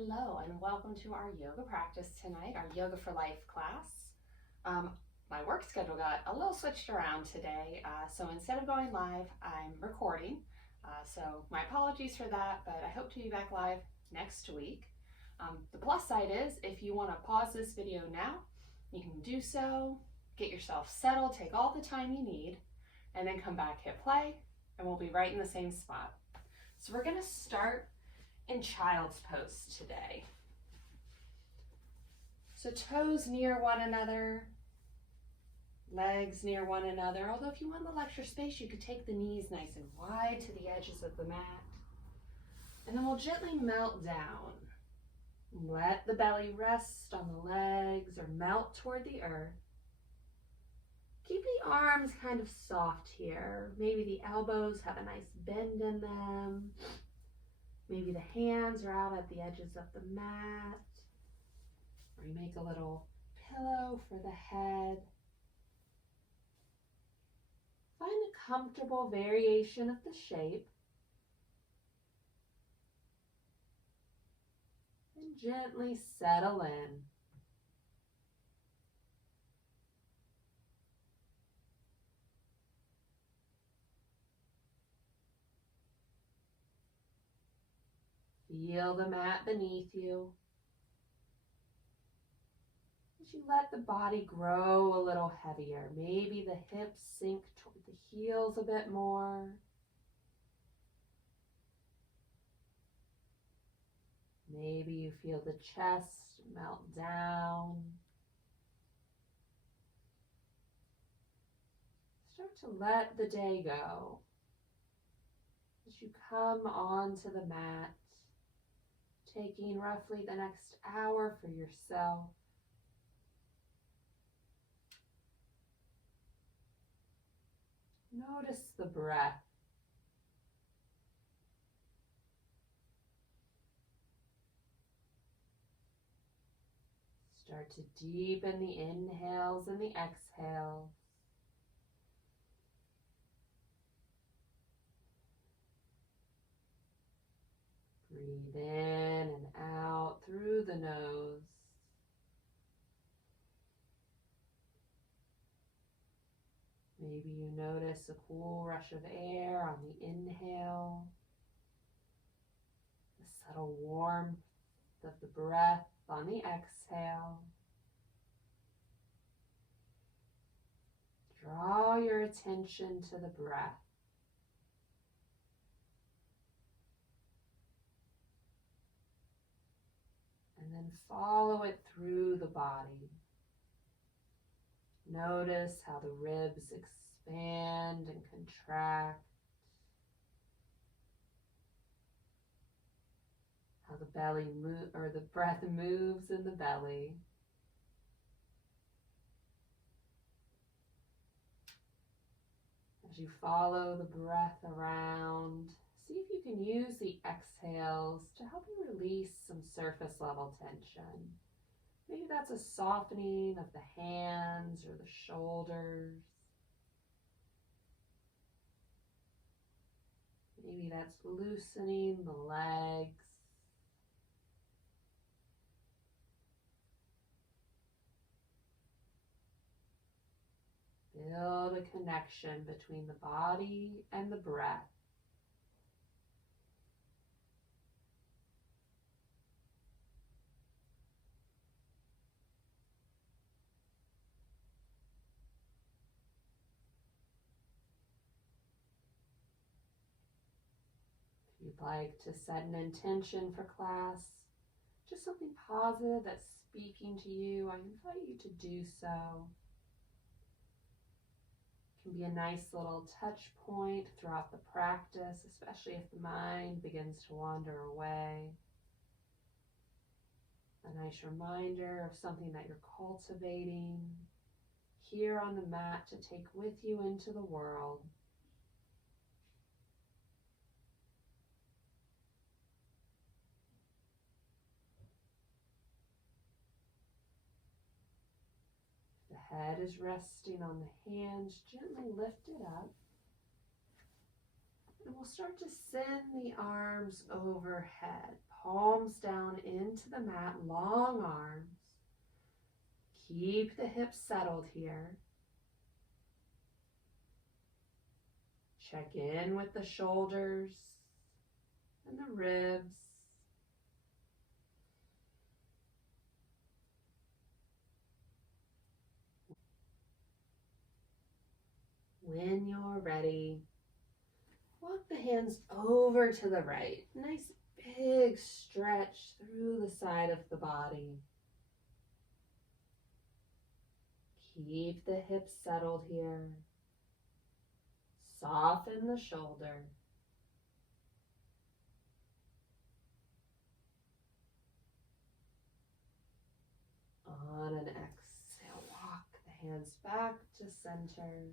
Hello and welcome to our yoga practice tonight, our Yoga for Life class. My work schedule got a little switched around today, so instead of going live, I'm recording. So my apologies for that, but I hope to be back live next week. The plus side is if you want to pause this video now, you can do so, get yourself settled, take all the time you need, and then come back, hit play, and we'll be right in the same spot. So we're going to start in child's pose today. So toes near one another, legs near one another. Although if you want a little extra space, you could take the knees nice and wide to the edges of the mat. And then we'll gently melt down. Let the belly rest on the legs or melt toward the earth. Keep the arms kind of soft here. Maybe the elbows have a nice bend in them. Maybe the hands are out at the edges of the mat, or you make a little pillow for the head. Find a comfortable variation of the shape, and gently settle in. Feel the mat beneath you. As you let the body grow a little heavier, maybe the hips sink toward the heels a bit more. Maybe you feel the chest melt down. Start to let the day go. As you come onto the mat, taking roughly the next hour for yourself. Notice the breath. Start to deepen the inhales and the exhales. Breathe in and out through the nose. Maybe you notice a cool rush of air on the inhale, the subtle warmth of the breath on the exhale. Draw your attention to the breath. And then follow it through the body. Notice how the ribs expand and contract. How the belly the breath moves in the belly. As you follow the breath around, see if you can use the exhales to help you release some surface level tension. Maybe that's a softening of the hands or the shoulders. Maybe that's loosening the legs. Build a connection between the body and the breath. If you'd like to set an intention for class, just something positive that's speaking to you, I invite you to do so. Can be a nice little touch point throughout the practice, especially if the mind begins to wander away. A nice reminder of something that you're cultivating here on the mat to take with you into the world. The head is resting on the hands, gently lift it up. And we'll start to send the arms overhead, palms down into the mat, long arms. Keep the hips settled here. Check in with the shoulders and the ribs. When you're ready, walk the hands over to the right. Nice big stretch through the side of the body. Keep the hips settled here. Soften the shoulder. On an exhale, walk the hands back to center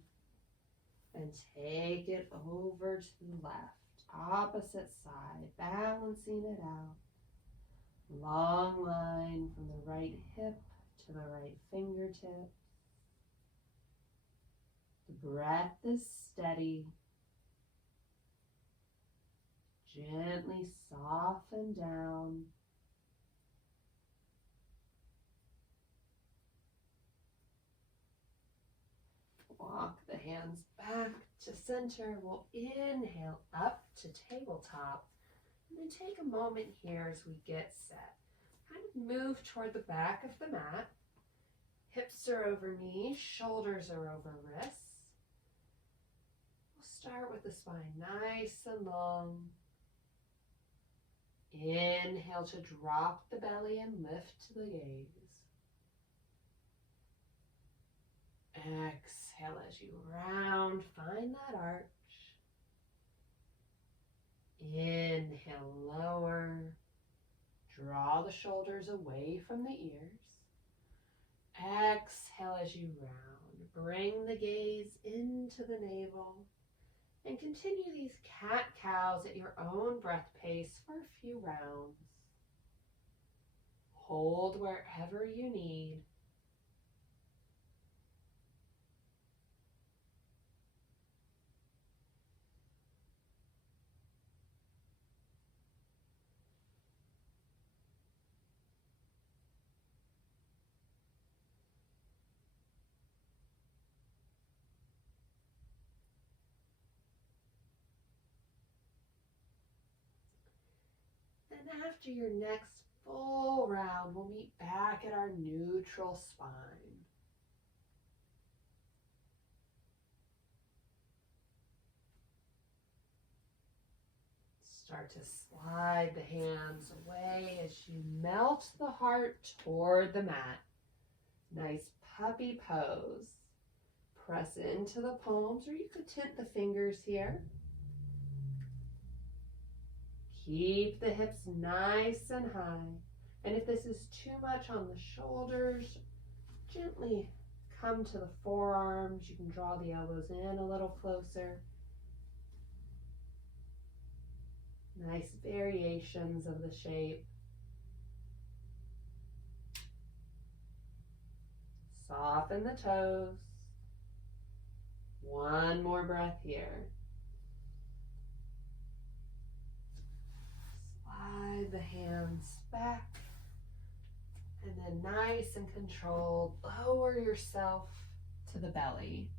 and take it over to the left, opposite side, balancing it out. Long line from the right hip to the right fingertip. The breath is steady. Gently soften down. Walk the hands back to center. We'll inhale up to tabletop. And then take a moment here as we get set. Kind of move toward the back of the mat. Hips are over knees, shoulders are over wrists. We'll start with the spine nice and long. Inhale to drop the belly and lift the gaze. Exhale as you round, find that arch. Inhale, lower. Draw the shoulders away from the ears. Exhale as you round. Bring the gaze into the navel. And continue these cat-cows at your own breath pace for a few rounds. Hold wherever you need. And after your next full round, we'll meet back at our neutral spine. Start to slide the hands away as you melt the heart toward the mat. Nice puppy pose. Press into the palms, or you could tint the fingers here. Keep the hips nice and high. And if this is too much on the shoulders, gently come to the forearms. You can draw the elbows in a little closer. Nice variations of the shape. Soften the toes. One more breath here. Slide the hands back. And then nice and controlled, lower yourself to the belly.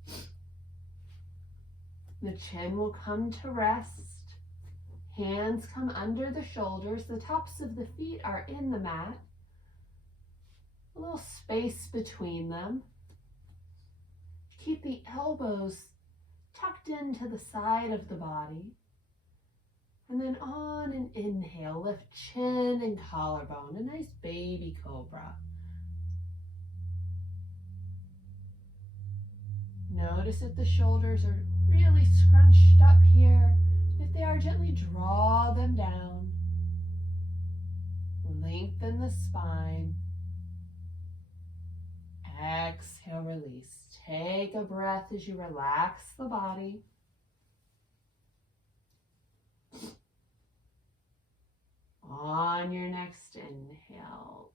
The chin will come to rest. Hands come under the shoulders. The tops of the feet are in the mat. A little space between them. Keep the elbows tucked into the side of the body. And then on an inhale, lift chin and collarbone, a nice baby cobra. Notice if the shoulders are really scrunched up here. If they are, gently draw them down. Lengthen the spine. Exhale, release. Take a breath as you relax the body. On your next inhale,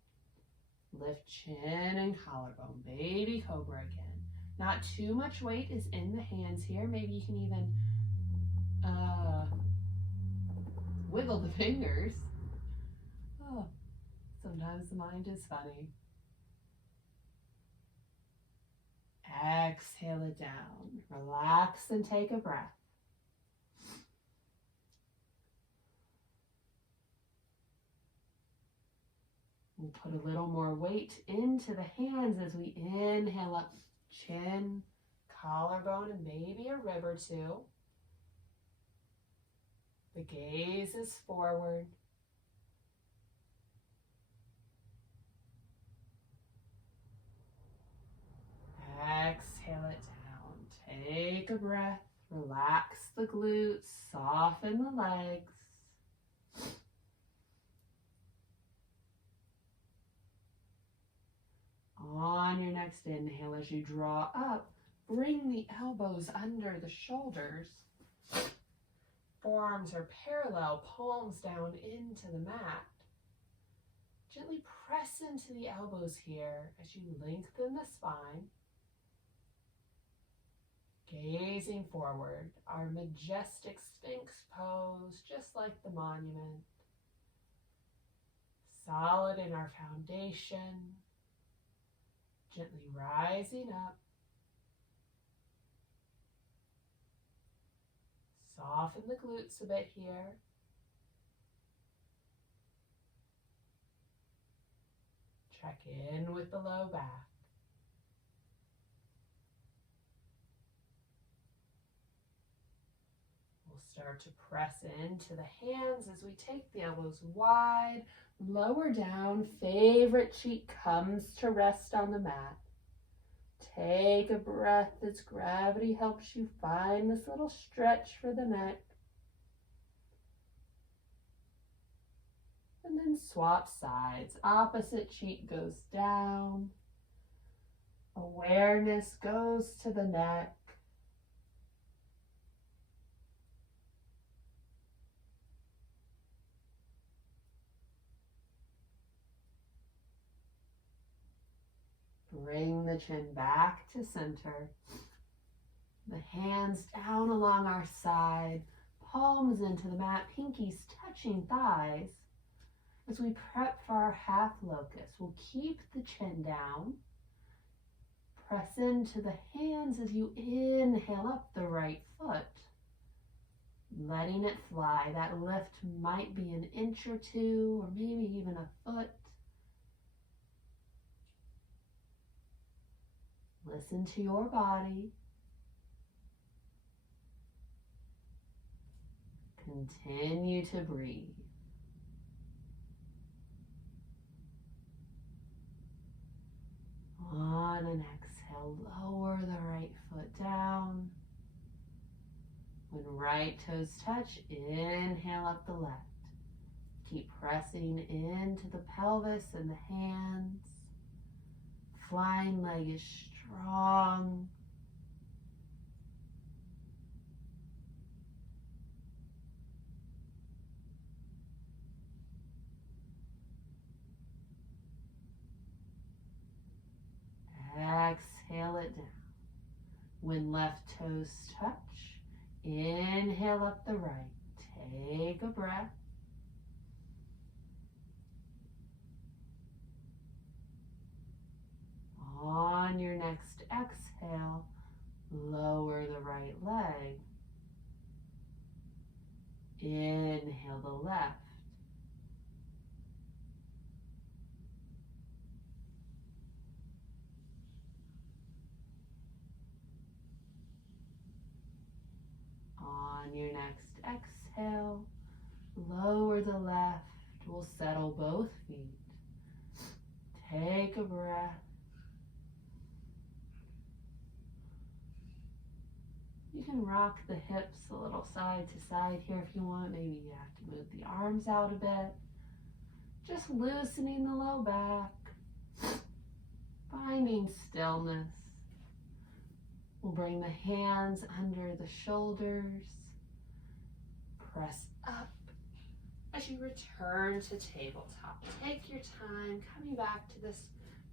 lift chin and collarbone, baby cobra again. Not too much weight is in the hands here. Maybe you can even wiggle the fingers. Oh, sometimes the mind is funny. Exhale it down. Relax and take a breath. We'll put a little more weight into the hands as we inhale up, chin, collarbone, and maybe a rib or two. The gaze is forward. Exhale it down. Take a breath. Relax the glutes. Soften the legs. On your next inhale, as you draw up, bring the elbows under the shoulders. Forearms are parallel, palms down into the mat. Gently press into the elbows here as you lengthen the spine. Gazing forward, our majestic Sphinx pose, just like the monument. Solid in our foundation. Gently rising up. Soften the glutes a bit here. Check in with the low back. We'll start to press into the hands as we take the elbows wide, lower down. Favorite cheek comes to rest on the mat. Take a breath as gravity helps you find this little stretch for the neck. And then swap sides. Opposite cheek goes down. Awareness goes to the neck. Bring the chin back to center. The hands down along our side, palms into the mat, pinkies touching thighs. As we prep for our half locust, we'll keep the chin down. Press into the hands as you inhale up the right foot. Letting it fly. That lift might be an inch or two, or maybe even a foot. Listen to your body. Continue to breathe. On an exhale, lower the right foot down. When right toes touch, inhale up the left. Keep pressing into the pelvis and the hands. Flying leg is strong. Exhale it down. When left toes touch, inhale up the right. Take a breath. On your next exhale, lower the right leg. Inhale the left. On your next exhale, lower the left. We'll settle both feet. Take a breath. You can rock the hips a little side to side here if you want. Maybe you have to move the arms out a bit. Just loosening the low back. Finding stillness. We'll bring the hands under the shoulders. Press up as you return to tabletop. Take your time coming back to this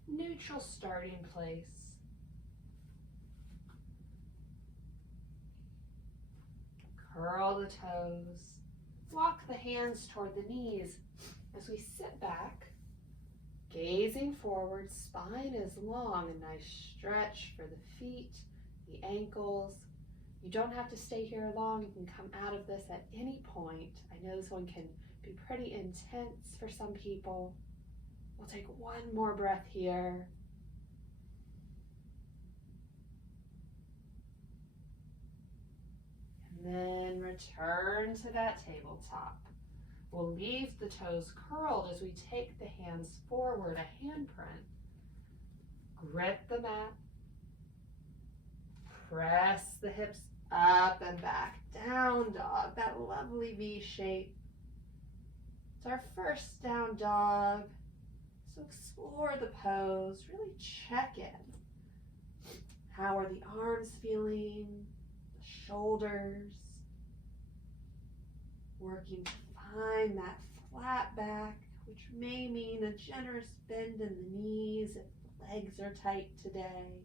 neutral starting place. Curl the toes. Walk the hands toward the knees. As we sit back, gazing forward, spine is long, a nice stretch for the feet, the ankles. You don't have to stay here long. You can come out of this at any point. I know this one can be pretty intense for some people. We'll take one more breath here. And then return to that tabletop. We'll leave the toes curled as we take the hands forward, a handprint. Grip the mat. Press the hips up and back. Down dog, that lovely V shape. It's our first down dog. So explore the pose, really check in. How are the arms feeling? The shoulders. Working to find that flat back, which may mean a generous bend in the knees if the legs are tight today.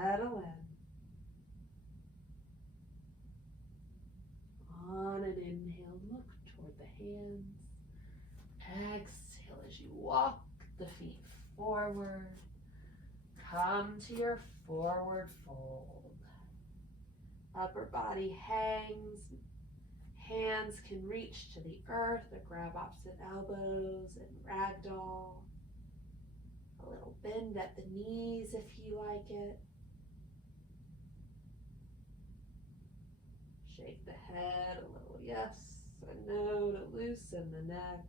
Settle in. On an inhale, look toward the hands. Exhale as you walk the feet forward. Come to your forward fold. Upper body hangs. Hands can reach to the earth or grab opposite elbows and ragdoll. A little bend at the knees if you like it. Shake the head a little yes and no to loosen the neck.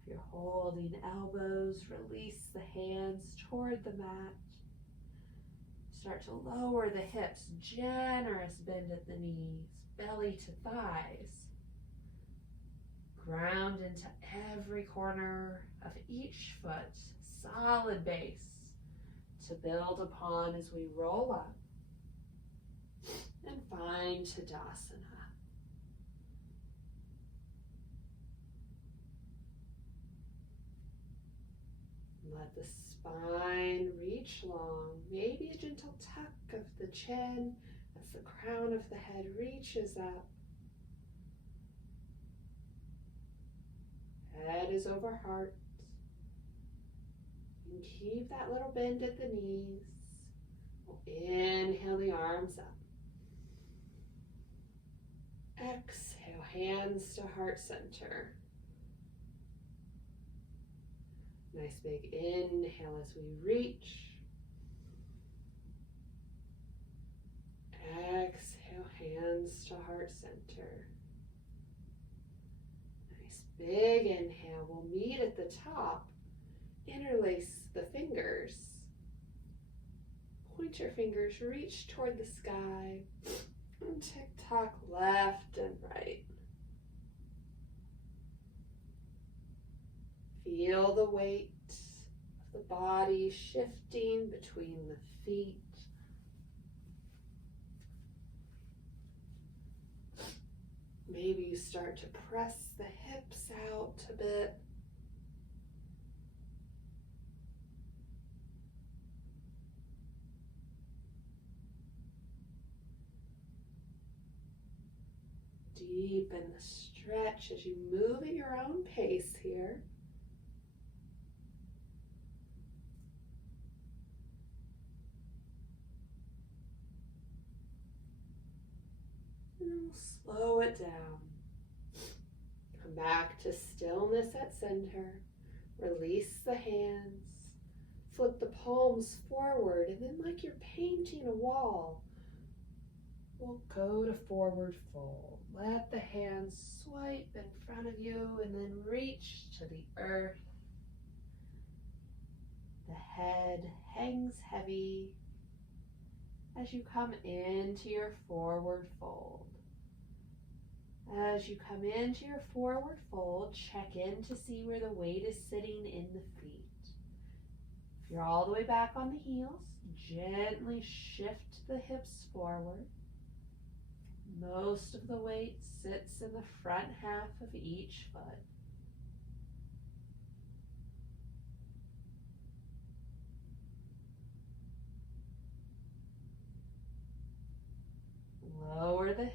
If you're holding elbows, release the hands toward the mat. Start to lower the hips, generous bend at the knees, belly to thighs. Ground into every corner of each foot, solid base to build upon as we roll up and find Tadasana. Let the spine reach long, maybe a gentle tuck of the chin as the crown of the head reaches up. Head is over heart. And keep that little bend at the knees. We'll inhale the arms up. Exhale, hands to heart center. Nice big inhale as we reach. Exhale, hands to heart center. Nice big inhale. We'll meet at the top. Interlace the fingers. Point your fingers, reach toward the sky. And tick-tock left and right. Feel the weight of the body shifting between the feet. Maybe you start to press the hips out a bit. Deepen the stretch as you move at your own pace here. And then we'll slow it down. Come back to stillness at center. Release the hands. Flip the palms forward, and then like you're painting a wall, we'll go to forward fold. Let the hands swipe in front of you and then reach to the earth. The head hangs heavy as you come into your forward fold. As you come into your forward fold, check in to see where the weight is sitting in the feet. If you're all the way back on the heels, gently shift the hips forward. Most of the weight sits in the front half of each foot.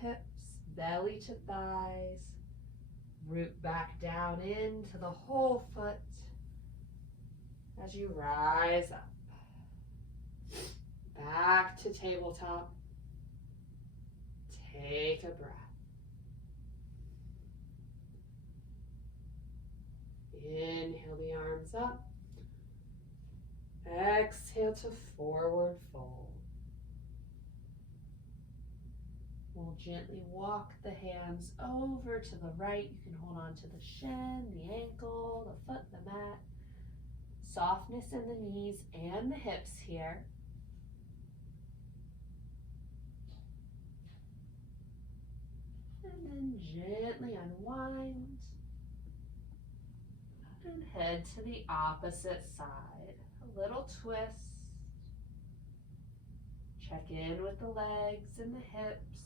hips, belly to thighs. Root back down into the whole foot as you rise up. Back to tabletop. Take a breath. Inhale the arms up. Exhale to forward fold. We'll gently walk the hands over to the right. You can hold on to the shin, the ankle, the foot, the mat. Softness in the knees and the hips here. And then gently unwind and head to the opposite side. A little twist. Check in with the legs and the hips.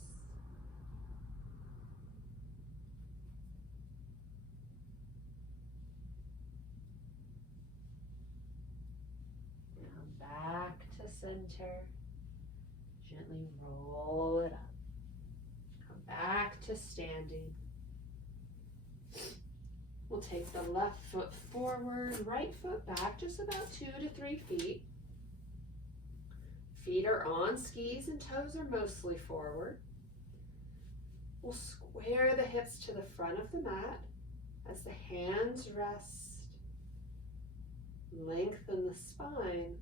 Back to center. Gently roll it up. Come back to standing. We'll take the left foot forward, right foot back just about 2 to 3 feet. Feet are on skis and toes are mostly forward. We'll square the hips to the front of the mat as the hands rest. Lengthen the spine.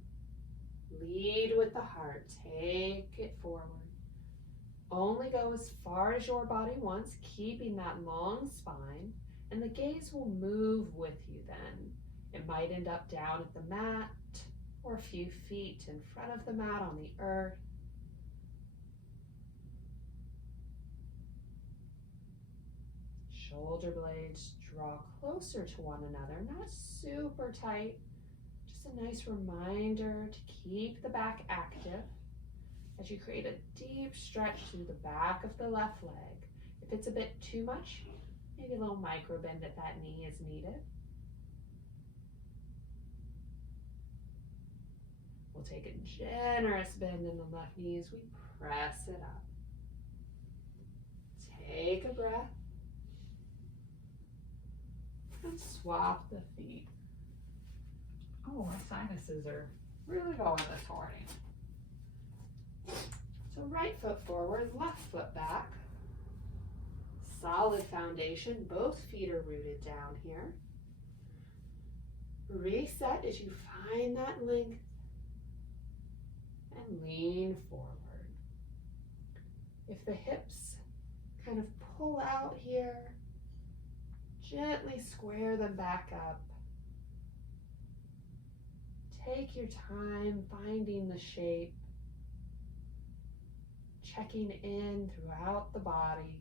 Lead with the heart. Take it forward. Only go as far as your body wants, keeping that long spine, and the gaze will move with you then. It might end up down at the mat or a few feet in front of the mat on the earth. Shoulder blades draw closer to one another, not super tight. Just a nice reminder to keep the back active as you create a deep stretch through the back of the left leg. If it's a bit too much, maybe a little micro bend at that knee is needed. We'll take a generous bend in the left knee as we press it up. Take a breath and swap the feet. Oh, my sinuses are really going this morning. So right foot forward, left foot back. Solid foundation, both feet are rooted down here. Reset as you find that length and lean forward. If the hips kind of pull out here, gently square them back up. Take your time finding the shape, checking in throughout the body.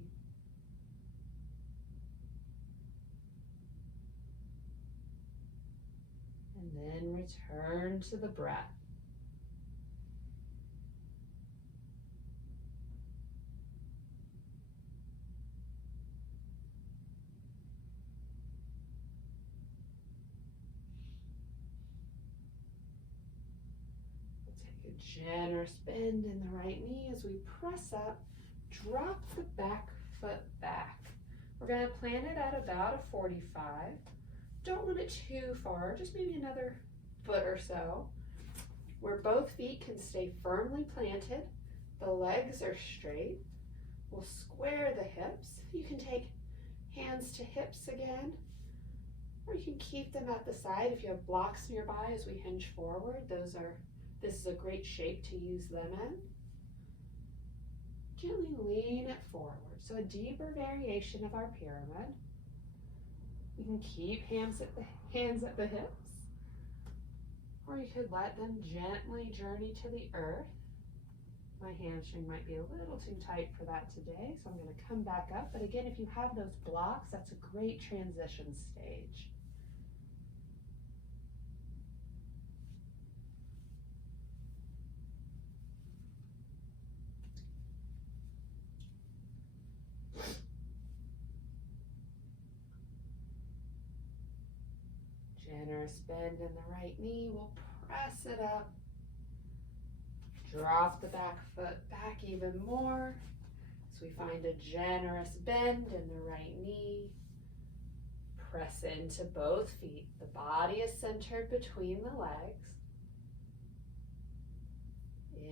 And then return to the breath. Generous bend in the right knee as we press up, drop the back foot back. We're going to plant it at about a 45. Don't want it too far, just maybe another foot or so, where both feet can stay firmly planted. The legs are straight. We'll square the hips. You can take hands to hips again, or you can keep them at the side if you have blocks nearby as we hinge forward. This is a great shape to use them in. Gently lean it forward. So a deeper variation of our pyramid. You can keep hands at the hips, or you could let them gently journey to the earth. My hamstring might be a little too tight for that today, so I'm going to come back up. But again, if you have those blocks, that's a great transition stage. Generous bend in the right knee. We'll press it up. Drop the back foot back even more as So we find a generous bend in the right knee. Press into both feet. The body is centered between the legs.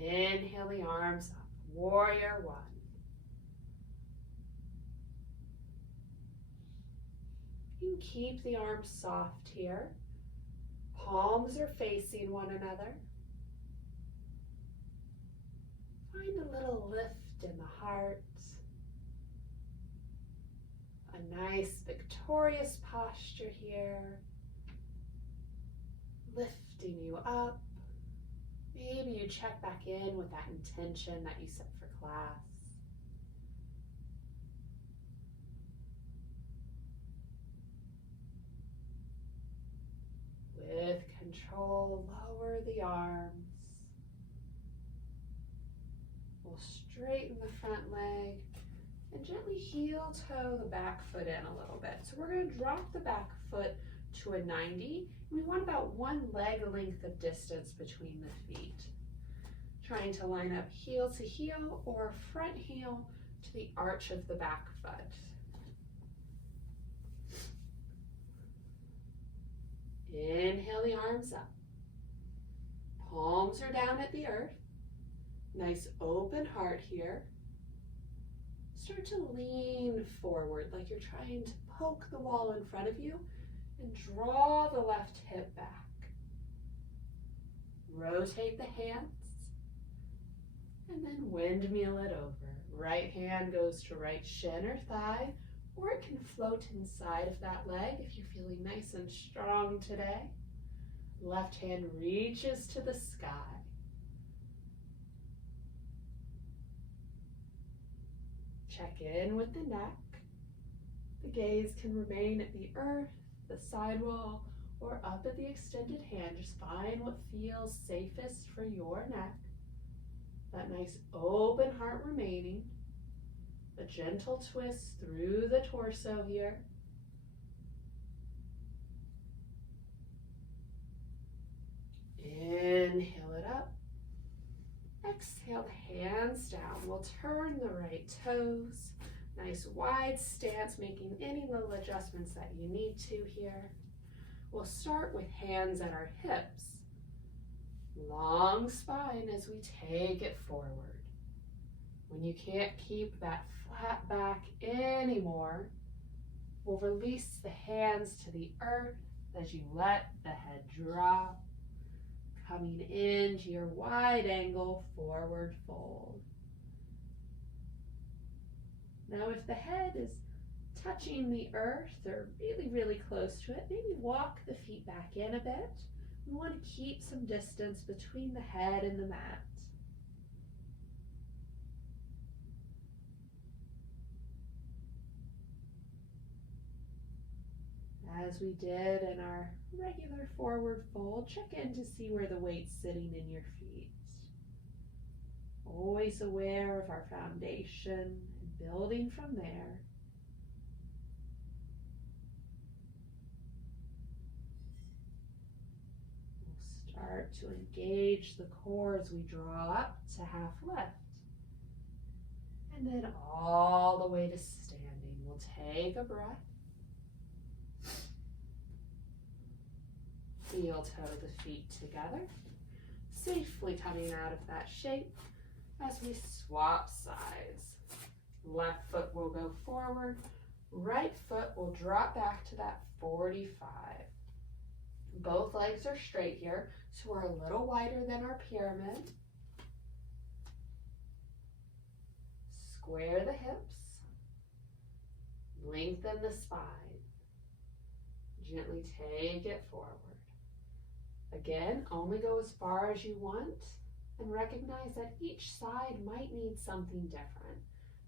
Inhale the arms up. Warrior one. You can keep the arms soft here. Palms are facing one another. Find a little lift in the heart. A nice victorious posture here. Lifting you up. Maybe you check back in with that intention that you set for class. With control, lower the arms. We'll straighten the front leg and gently heel toe the back foot in a little bit. So we're going to drop the back foot to a 90. We want about one leg length of distance between the feet. Trying to line up heel to heel or front heel to the arch of the back foot. Inhale the arms up. Palms are down at the earth. Nice open heart here. Start to lean forward like you're trying to poke the wall in front of you and draw the left hip back. Rotate the hands and then windmill it over. Right hand goes to right shin or thigh, or it can float inside of that leg if you're feeling nice and strong today. Left hand reaches to the sky. Check in with the neck. The gaze can remain at the earth, the sidewall, or up at the extended hand. Just find what feels safest for your neck. That nice open heart remaining. A gentle twist through the torso here. Inhale it up. Exhale the hands down. We'll turn the right toes. Nice wide stance, making any little adjustments that you need to here. We'll start with hands at our hips. Long spine as we take it forward. When you can't keep that flat back anymore, we'll release the hands to the earth as you let the head drop, coming into your wide angle forward fold. Now if the head is touching the earth or really, really close to it, maybe walk the feet back in a bit. We want to keep some distance between the head and the mat. As we did in our regular forward fold, check in to see where the weight's sitting in your feet. Always aware of our foundation and building from there. We'll start to engage the core as we draw up to half lift. And then all the way to standing. We'll take a breath. Heel toe the feet together, safely coming out of that shape as we swap sides. Left foot will go forward, right foot will drop back to that 45. Both legs are straight here, so we're a little wider than our pyramid. Square the hips, lengthen the spine. Gently take it forward. Again, only go as far as you want and recognize that each side might need something different.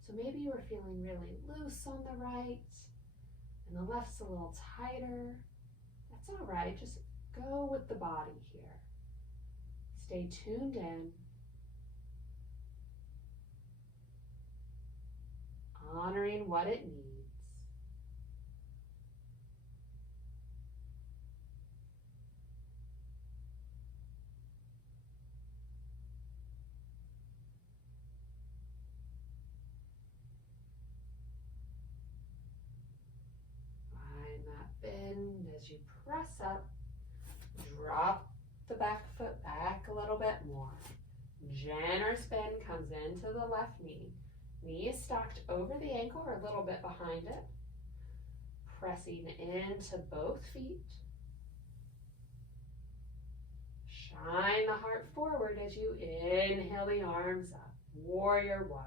So maybe you were feeling really loose on the right and the left's a little tighter. That's all right, just go with the body here. Stay tuned in. Honoring what it needs. as you press up, drop the back foot back a little bit more. Generous bend comes into the left knee. Knee is stacked over the ankle or a little bit behind it. Pressing into both feet. Shine the heart forward as you inhale the arms up. Warrior one.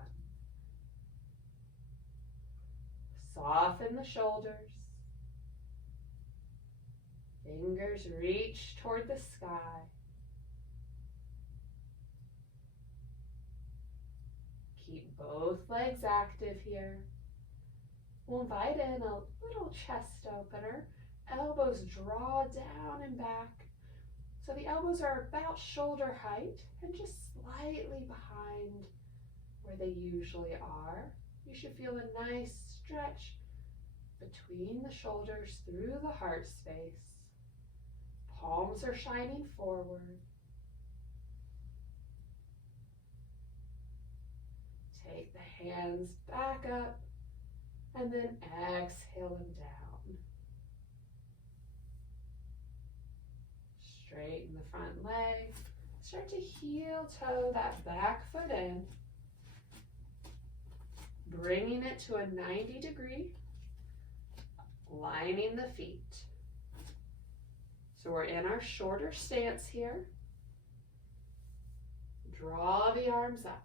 Soften the shoulders. Fingers reach toward the sky. Keep both legs active here. We'll invite in a little chest opener. Elbows draw down and back. So the elbows are about shoulder height and just slightly behind where they usually are. You should feel a nice stretch between the shoulders through the heart space. Palms are shining forward. Take the hands back up and then exhale them down. Straighten the front leg. Start to heel toe that back foot in. Bringing it to a 90-degree, lining the feet. So we're in our shorter stance here. Draw the arms up.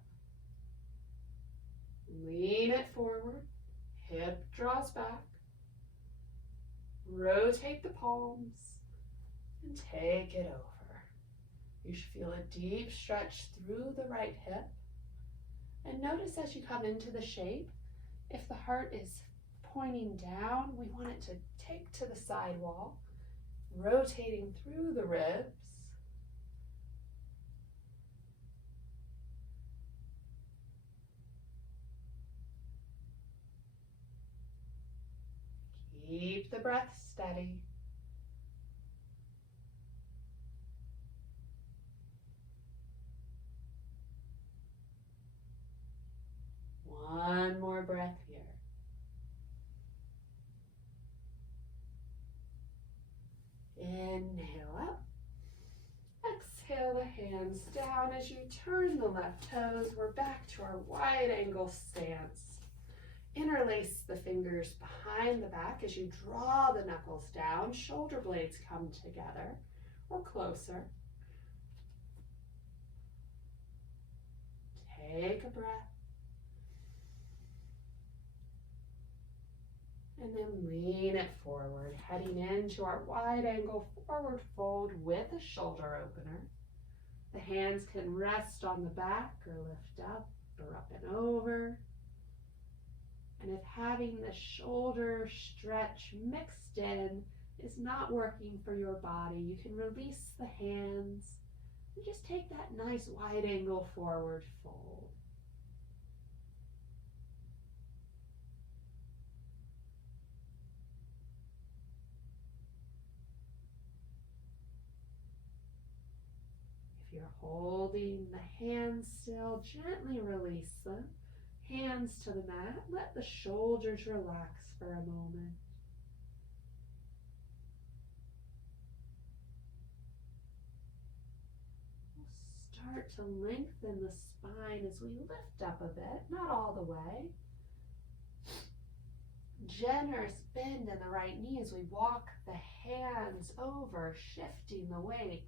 Lean it forward. Hip draws back. Rotate the palms and take it over. You should feel a deep stretch through the right hip. And notice as you come into the shape, if the heart is pointing down, we want it to take to the side wall, rotating through the ribs. Keep the breath steady. One more breath here. Inhale up. Exhale the hands down as you turn the left toes. We're back to our wide angle stance. Interlace the fingers behind the back as you draw the knuckles down. Shoulder blades come together or closer. Take a breath. And then lean it forward, heading into our wide angle forward fold with a shoulder opener. The hands can rest on the back or lift up or up and over. And if having the shoulder stretch mixed in is not working for your body, you can release the hands and just take that nice wide angle forward fold. If you're holding the hands still, gently release them. Hands to the mat. Let the shoulders relax for a moment. We'll start to lengthen the spine as we lift up a bit, not all the way. Generous bend in the right knee as we walk the hands over, shifting the weight.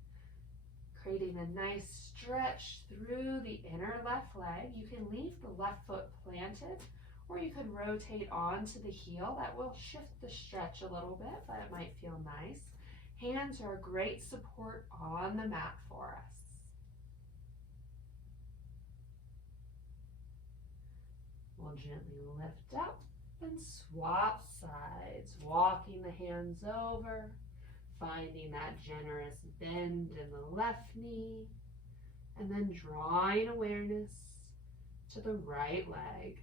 Creating a nice stretch through the inner left leg. You can leave the left foot planted, or you could rotate onto the heel. That will shift the stretch a little bit, but it might feel nice. Hands are a great support on the mat for us. We'll gently lift up and swap sides, walking the hands over. Finding that generous bend in the left knee, and then drawing awareness to the right leg.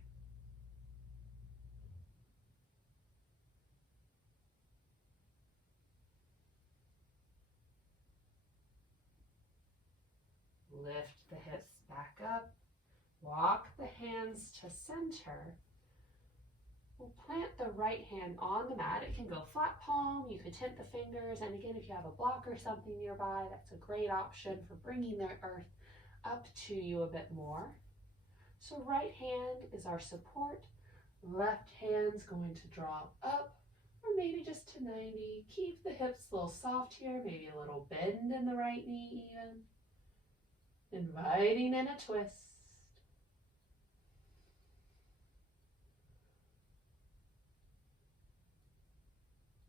Lift the hips back up, walk the hands to center, We'll plant the right hand on the mat. It can go flat palm, you could tip the fingers, and again, if you have a block or something nearby, that's a great option for bringing the earth up to you a bit more. So right hand is our support, left hand's going to draw up, or maybe just to 90. Keep the hips a little soft here, maybe a little bend in the right knee even. Inviting in a twist.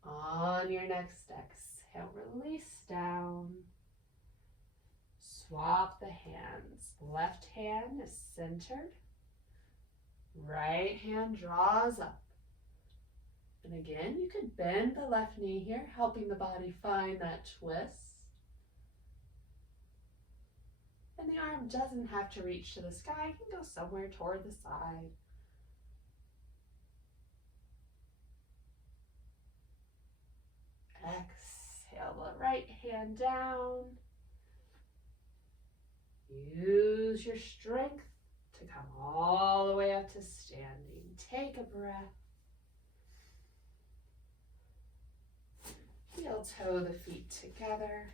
On your next exhale, release down. Swap the hands. Left hand is centered. Right hand draws up. And again, you could bend the left knee here, helping the body find that twist. And the arm doesn't have to reach to the sky. It can go somewhere toward the side. Exhale the right hand down. Use your strength to come all the way up to standing. Take a breath. Heel toe the feet together.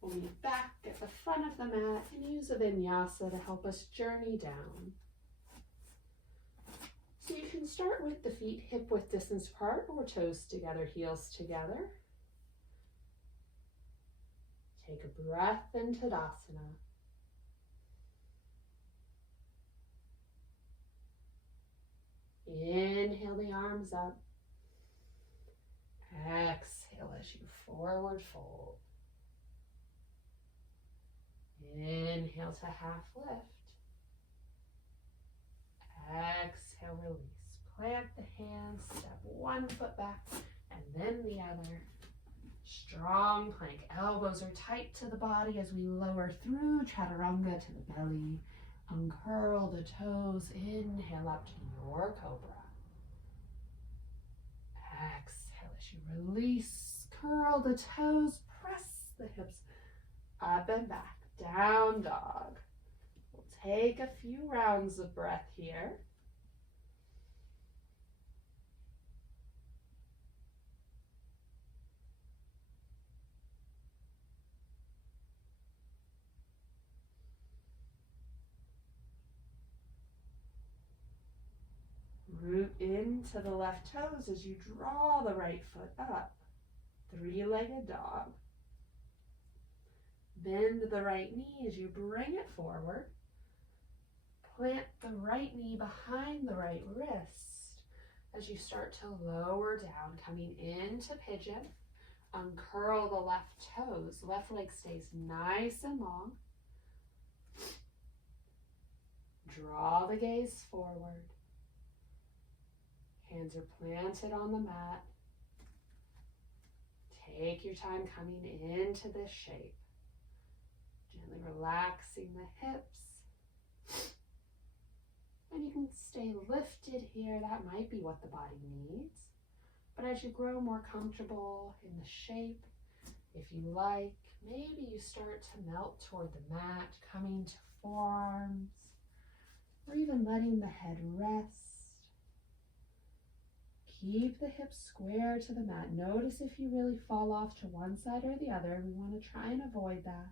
We'll meet back at the front of the mat and use a vinyasa to help us journey down. So you can start with the feet hip width distance apart or toes together, heels together. Take a breath in Tadasana. Inhale the arms up. Exhale as you forward fold. Inhale to half lift. Exhale, release. Plant the hands, step one foot back and then the other. Strong plank. Elbows are tight to the body as we lower through Chaturanga to the belly. Uncurl the toes. Inhale up to your cobra. Exhale as you release. Curl the toes. Press the hips up and back. Down dog. We'll take a few rounds of breath here. Root into the left toes as you draw the right foot up. Three-legged dog. Bend the right knee as you bring it forward. Plant the right knee behind the right wrist as you start to lower down, coming into pigeon. Uncurl the left toes. Left leg stays nice and long. Draw the gaze forward. Hands are planted on the mat. Take your time coming into this shape. Gently relaxing the hips. And you can stay lifted here. That might be what the body needs. But as you grow more comfortable in the shape, if you like, maybe you start to melt toward the mat, coming to forearms, or even letting the head rest. Keep the hips square to the mat. Notice if you really fall off to one side or the other. We want to try and avoid that.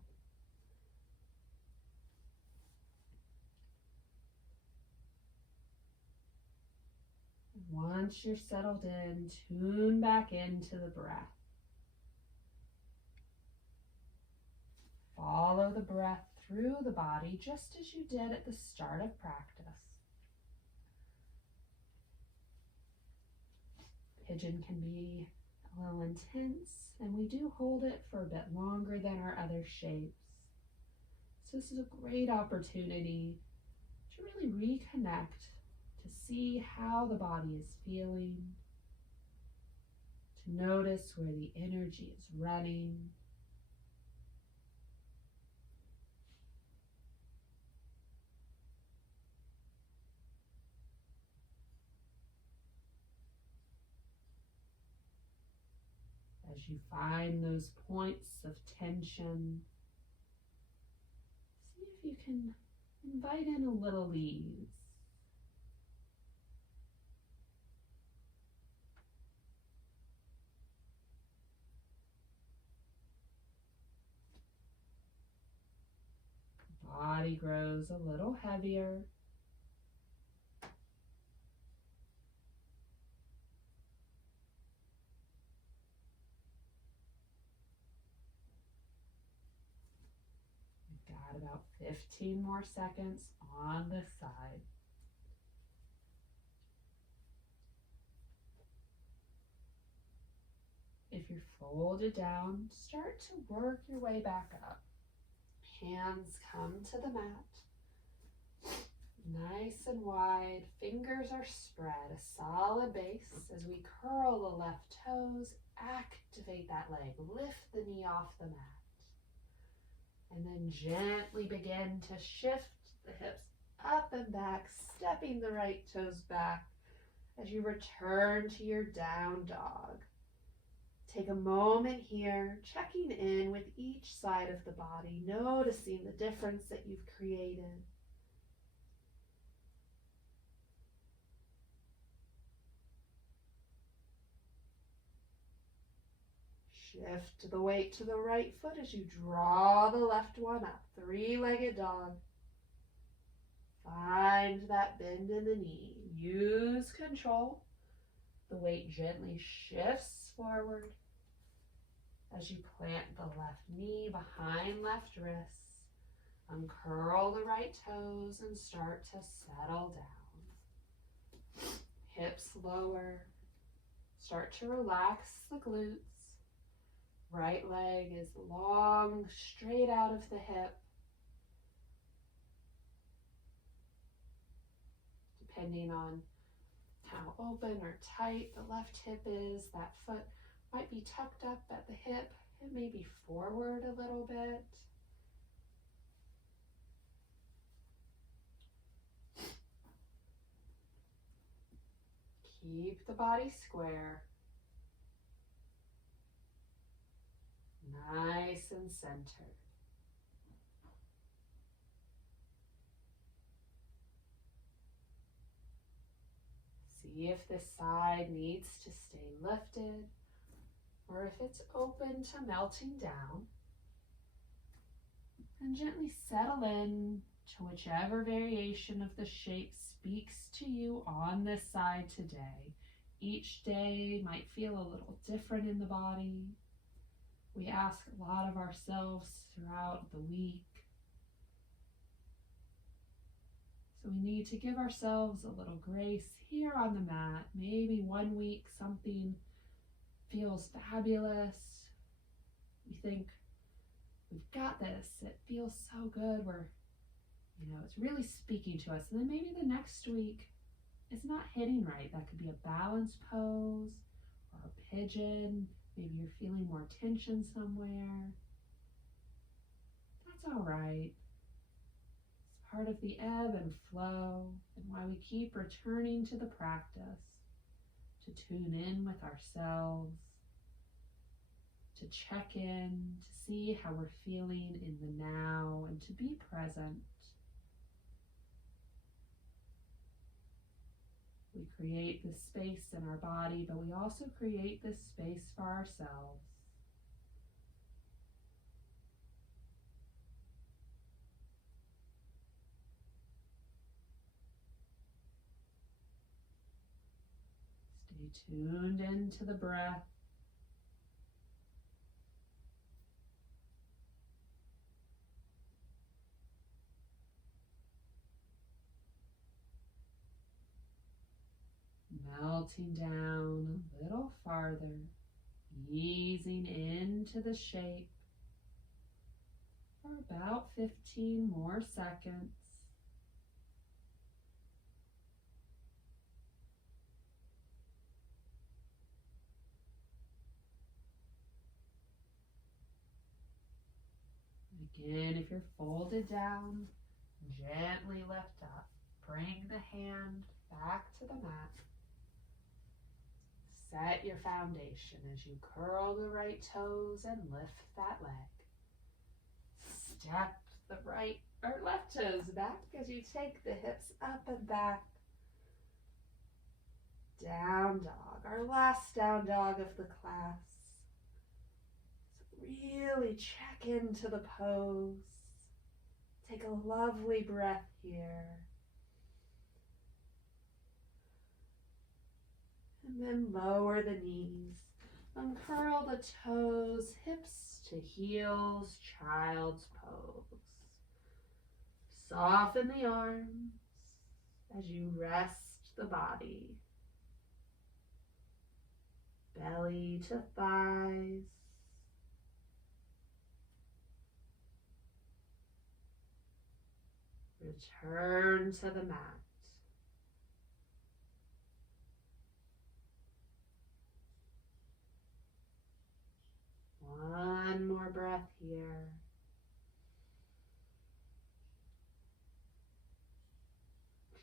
Once you're settled in, tune back into the breath. Follow the breath through the body just as you did at the start of practice. Pigeon can be a little intense, and we do hold it for a bit longer than our other shapes. So this is a great opportunity to really reconnect, to see how the body is feeling, to notice where the energy is running. As you find those points of tension, see if you can invite in a little ease. body grows a little heavier. We've got about 15 more seconds on this side. If you're folded down, start to work your way back up. Hands come to the mat. Nice and wide, fingers are spread, a solid base. As we curl the left toes, activate that leg, lift the knee off the mat. And then gently begin to shift the hips up and back, stepping the right toes back as you return to your down dog. Take a moment here, checking in with each side of the body, noticing the difference that you've created. Shift the weight to the right foot as you draw the left one up, three-legged dog. Find that bend in the knee. Use control. The weight gently shifts forward as you plant the left knee behind left wrist. Uncurl the right toes and start to settle down. Hips lower. Start to relax the glutes. Right leg is long, straight out of the hip. Depending on how open or tight the left hip is, that foot might be tucked up at the hip. It may be forward a little bit. Keep the body square. Nice and centered. See if this side needs to stay lifted or if it's open to melting down. And gently settle in to whichever variation of the shape speaks to you on this side today. Each day might feel a little different in the body. We ask a lot of ourselves throughout the week. So we need to give ourselves a little grace here on the mat. Maybe one week something feels fabulous. We think we've got this. It feels so good. It's really speaking to us. And then maybe the next week it's not hitting right. That could be a balance pose or a pigeon. Maybe you're feeling more tension somewhere. That's all right. It's part of the ebb and flow, and why we keep returning to the practice, to tune in with ourselves, to check in, to see how we're feeling in the now, and to be present. We create this space in our body, but we also create this space for ourselves. Stay tuned into the breath. Melting down a little farther, easing into the shape for about 15 more seconds. Again, if you're folded down, gently lift up. Bring the hand back to the mat. Set your foundation as you curl the right toes and lift that leg. Step the right or left toes back as you take the hips up and back. Down dog, our last down dog of the class. So really check into the pose. Take a lovely breath here. And then lower the knees. Uncurl the toes, hips to heels, child's pose. Soften the arms as you rest the body. Belly to thighs. Return to the mat. One more breath here.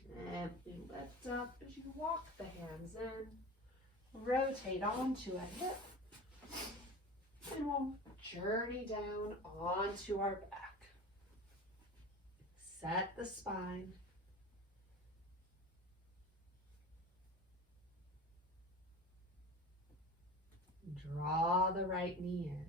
Gently lift up as you walk the hands in. Rotate onto a hip. And we'll journey down onto our back. Set the spine. Draw the right knee in.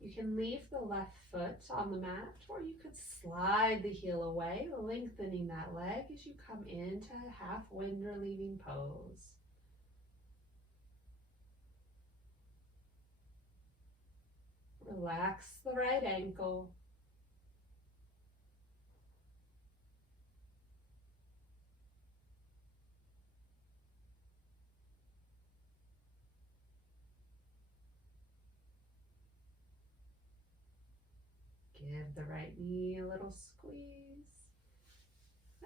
You can leave the left foot on the mat, or you could slide the heel away, lengthening that leg as you come into half wind relieving pose. Relax the right ankle. Give the right knee a little squeeze.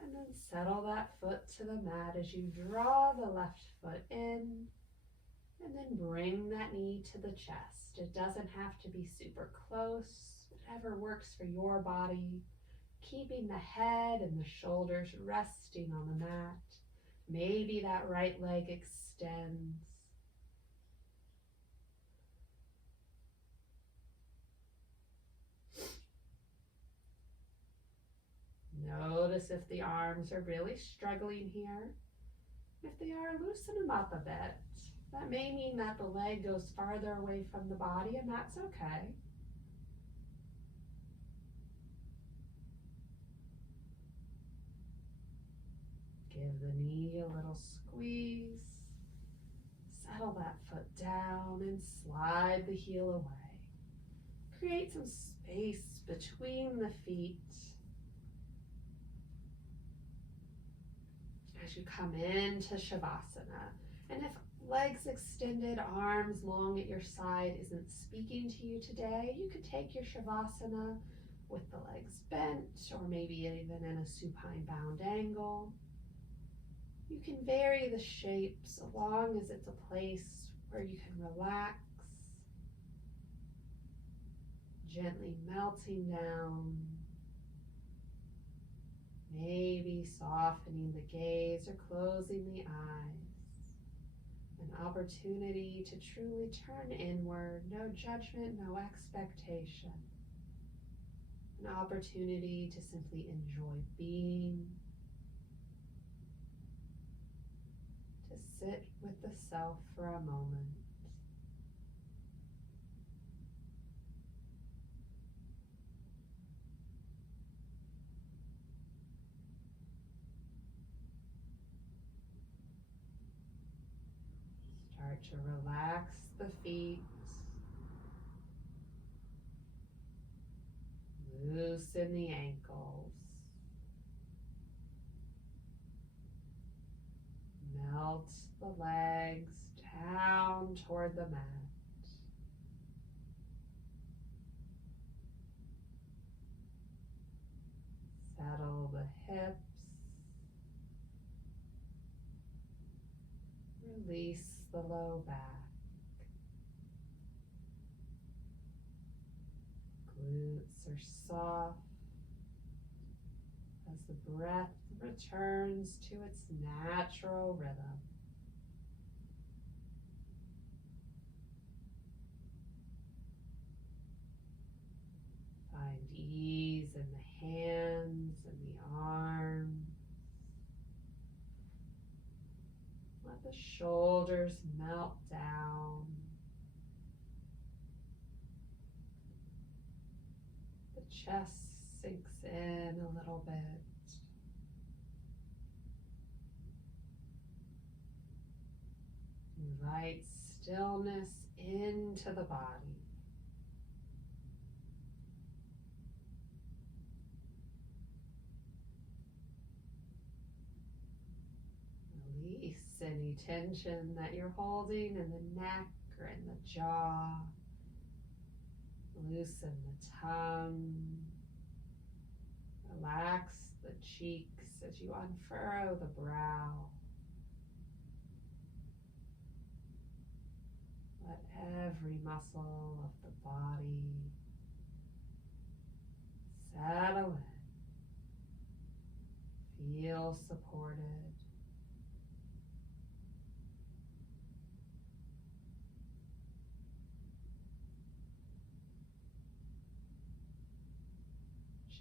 And then settle that foot to the mat as you draw the left foot in. And then bring that knee to the chest. It doesn't have to be super close, whatever works for your body. Keeping the head and the shoulders resting on the mat. Maybe that right leg extends. Notice if the arms are really struggling here. If they are, loosen them up a bit. That may mean that the leg goes farther away from the body, and that's okay. Give the knee a little squeeze. Settle that foot down and slide the heel away. Create some space between the feet. As you come into Shavasana. And if legs extended, arms long at your side isn't speaking to you today, you could take your Shavasana with the legs bent, or maybe even in a supine bound angle. You can vary the shape so long as it's a place where you can relax, gently melting down. Maybe softening the gaze or closing the eyes. An opportunity to truly turn inward, no judgment, no expectation. An opportunity to simply enjoy being, to sit with the self for a moment. Start to relax the feet. Loosen the ankles. Melt the legs down toward the mat. Settle the hips. Release the low back. Glutes are soft as the breath returns to its natural rhythm. Find ease in the hands and the arms. Let the shoulders melt down. The chest sinks in a little bit. Invite stillness into the body. Release any tension that you're holding in the neck or in the jaw. Loosen the tongue. Relax the cheeks as you unfurrow the brow. Let every muscle of the body settle in. Feel supported.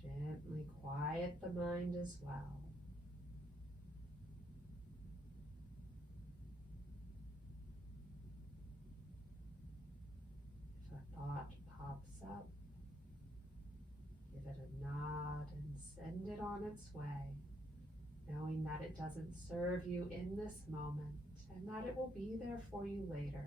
Gently quiet the mind as well. If a thought pops up, give it a nod and send it on its way, knowing that it doesn't serve you in this moment and that it will be there for you later.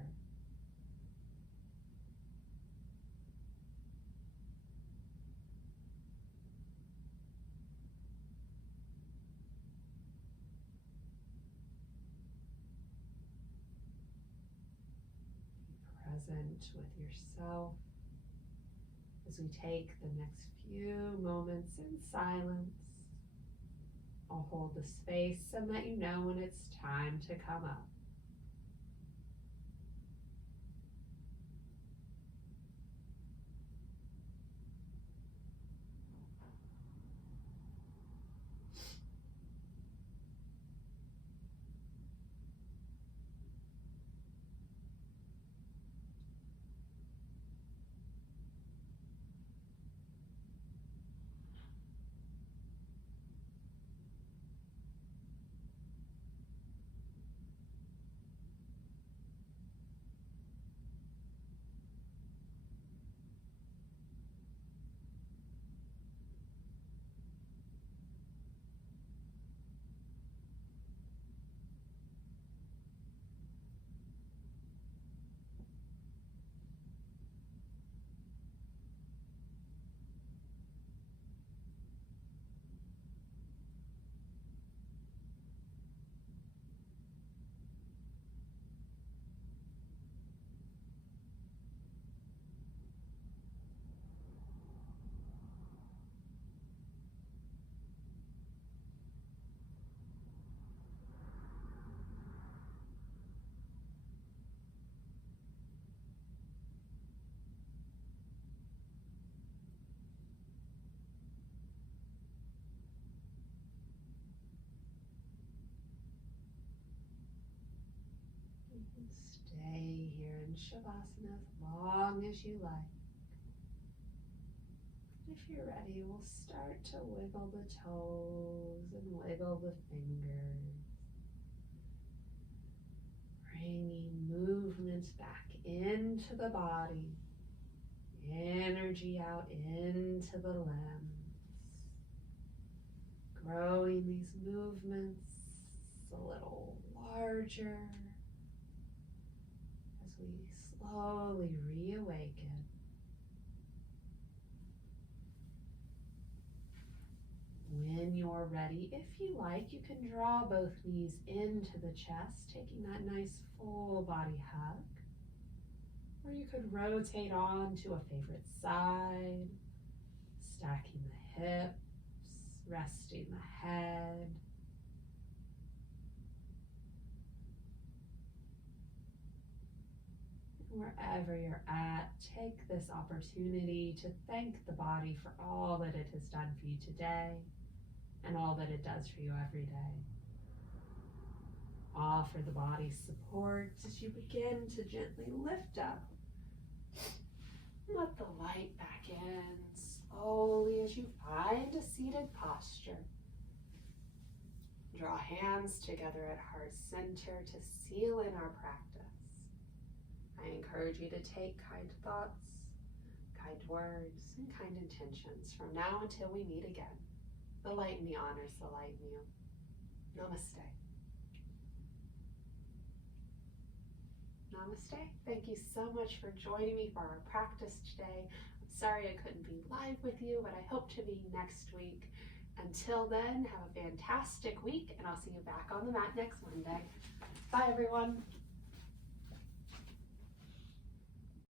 Present with yourself as we take the next few moments in silence. I'll hold the space and let you know when it's time to come up. Stay here in Shavasana as long as you like. If you're ready, we'll start to wiggle the toes and wiggle the fingers. Bringing movement back into the body, energy out into the limbs. Growing these movements a little larger as we slowly reawaken. When you're ready, if you like, you can draw both knees into the chest, taking that nice full body hug. Or you could rotate on to a favorite side, stacking the hips, resting the head. Wherever you're at, take this opportunity to thank the body for all that it has done for you today and all that it does for you every day. Offer the body support as you begin to gently lift up. Let the light back in slowly as you find a seated posture. Draw hands together at heart center to seal in our practice. I encourage you to take kind thoughts, kind words and kind intentions from now until we meet again. The light in me honors the light in you. Namaste. Namaste. Thank you so much for joining me for our practice today. I'm sorry I couldn't be live with you, but I hope to be next week. Until then, have a fantastic week, and I'll see you back on the mat next Monday. Bye, everyone.